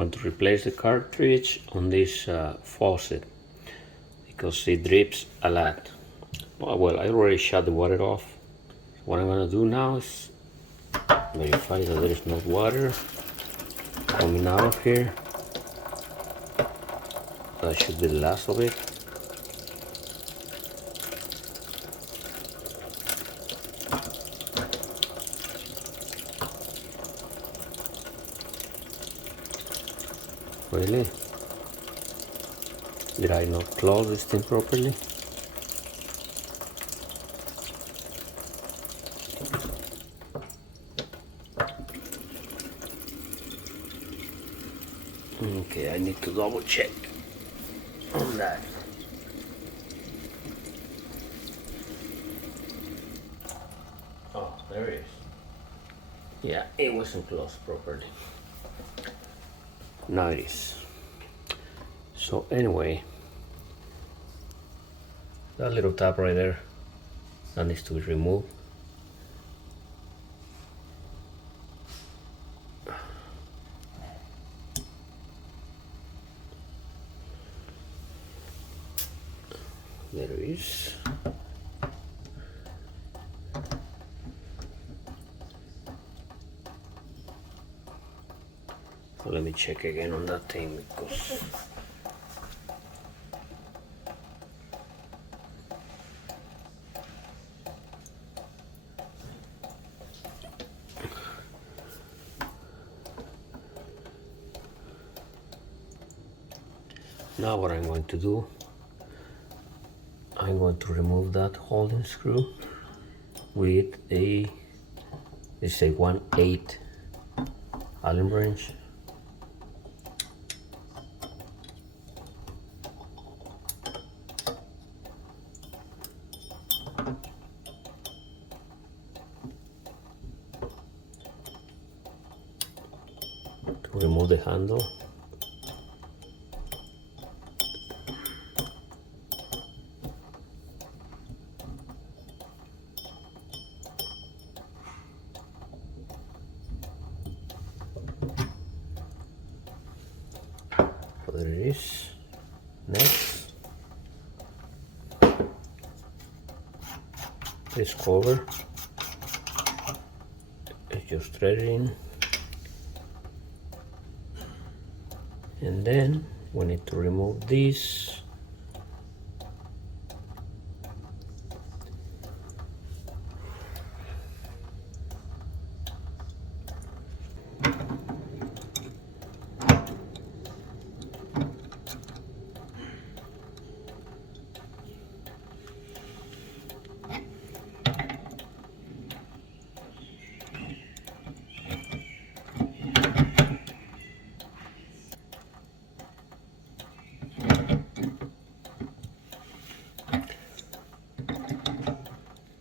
going to replace the cartridge on this faucet because it drips a lot. Well, I already shut the water off. What I'm gonna do now is verify that there is no water coming out of here. That should be the last of it. Really? Did I not close this thing properly? Okay, I need to double check on that. Oh, there it is. Yeah, it wasn't closed properly. Now it is. So anyway, that little tab right there, that needs to be removed. There it is. So let me check again on that thing because now what I'm going to do, I'm going to remove that holding screw with a, it's a 1/8 Allen wrench. To remove the handle. There it is. Next, this cover is just threaded in, and then we need to remove this.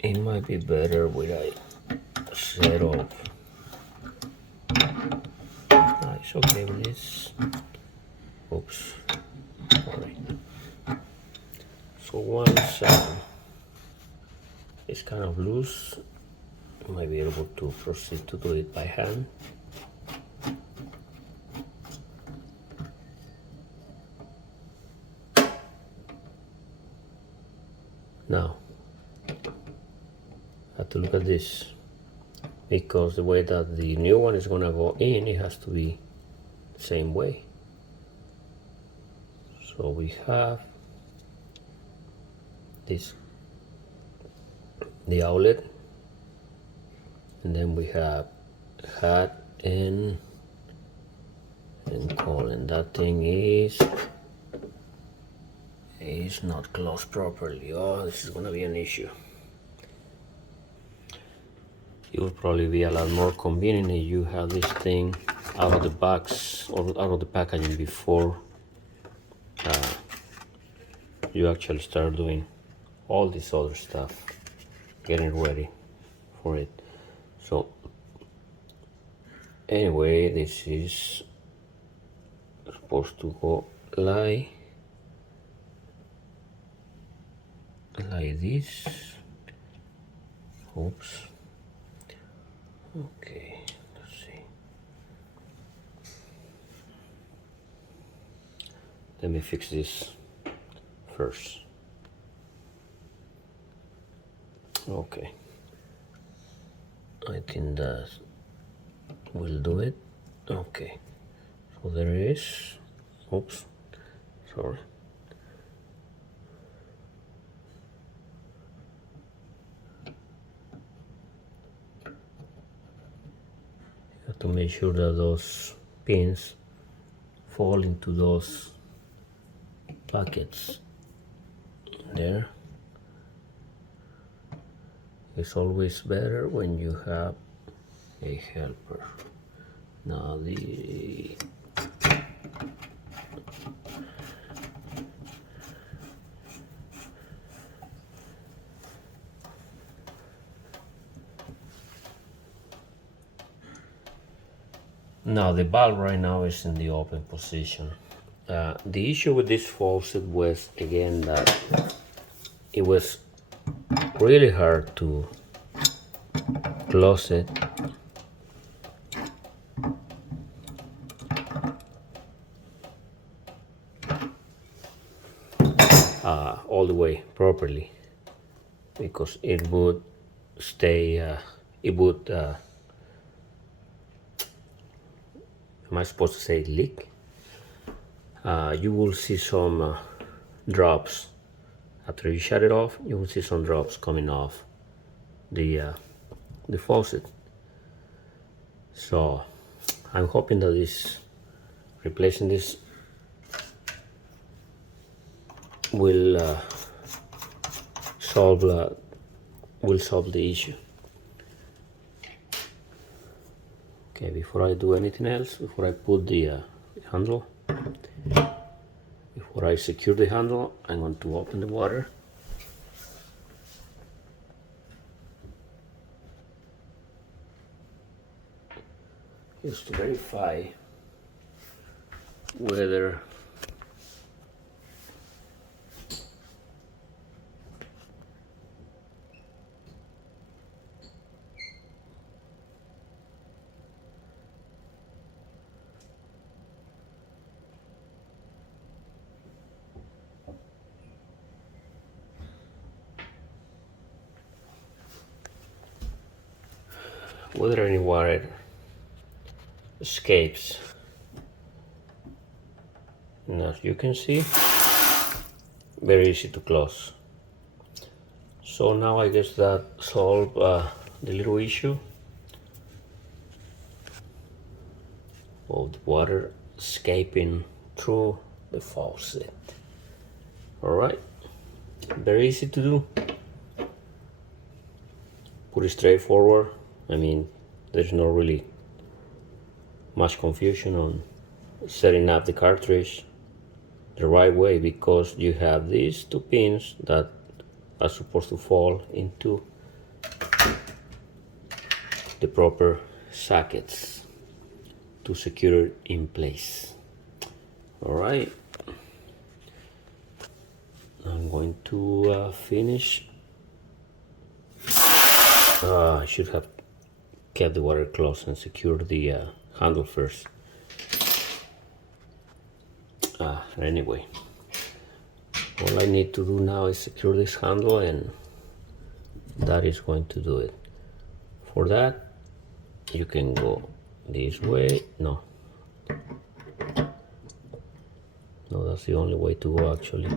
It might be better with a set of, it's okay with this. Oops, sorry. So once it's kind of loose, you might be able to proceed to do it by hand. Now, have to look at this, because the way that the new one is gonna go in, it has to be the same way. So we have this, the outlet, and then we have hat and collar. That thing is not closed properly. Oh, this is gonna be an issue. It would probably be a lot more convenient if you have this thing out of the box or out of the packaging before you actually start doing all this other stuff, getting ready for it. So anyway, this is supposed to go like this. Oops. Okay, let's see. Let me fix this first. Okay, I think that will do it. Okay, so there it is. Oops, sorry. You have to make sure that those pins fall into those pockets there. It's always better when you have a helper. Now the valve right now is in the open position. The issue with this faucet was again that it was really hard to close it. All the way properly, because it would stay, am I supposed to say leak? You will see some drops. After you shut it off, you will see some drops coming off the faucet. So I'm hoping that replacing this will solve the issue. Okay, before I do anything else, before I put the handle, before I secure the handle, I'm going to open the water. Just to verify whether any water escapes. And as you can see, very easy to close. So now I guess that solved the little issue of the water escaping through the faucet. Alright, very easy to do. Pretty straightforward. I mean, there's not really much confusion on setting up the cartridge the right way, because you have these two pins that are supposed to fall into the proper sockets to secure it in place. Alright, I'm going to finish. I should have kept the water close and secured the handle first. Anyway, all I need to do now is secure this handle, and that is going to do it. For that, you can go this way. No, that's the only way to go actually.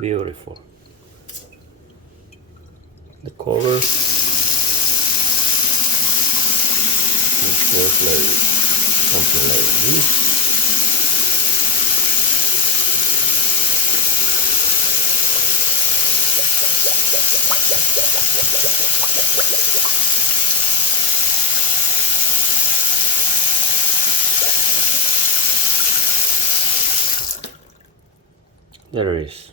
Beautiful. The cover, which goes like something like this. There it is.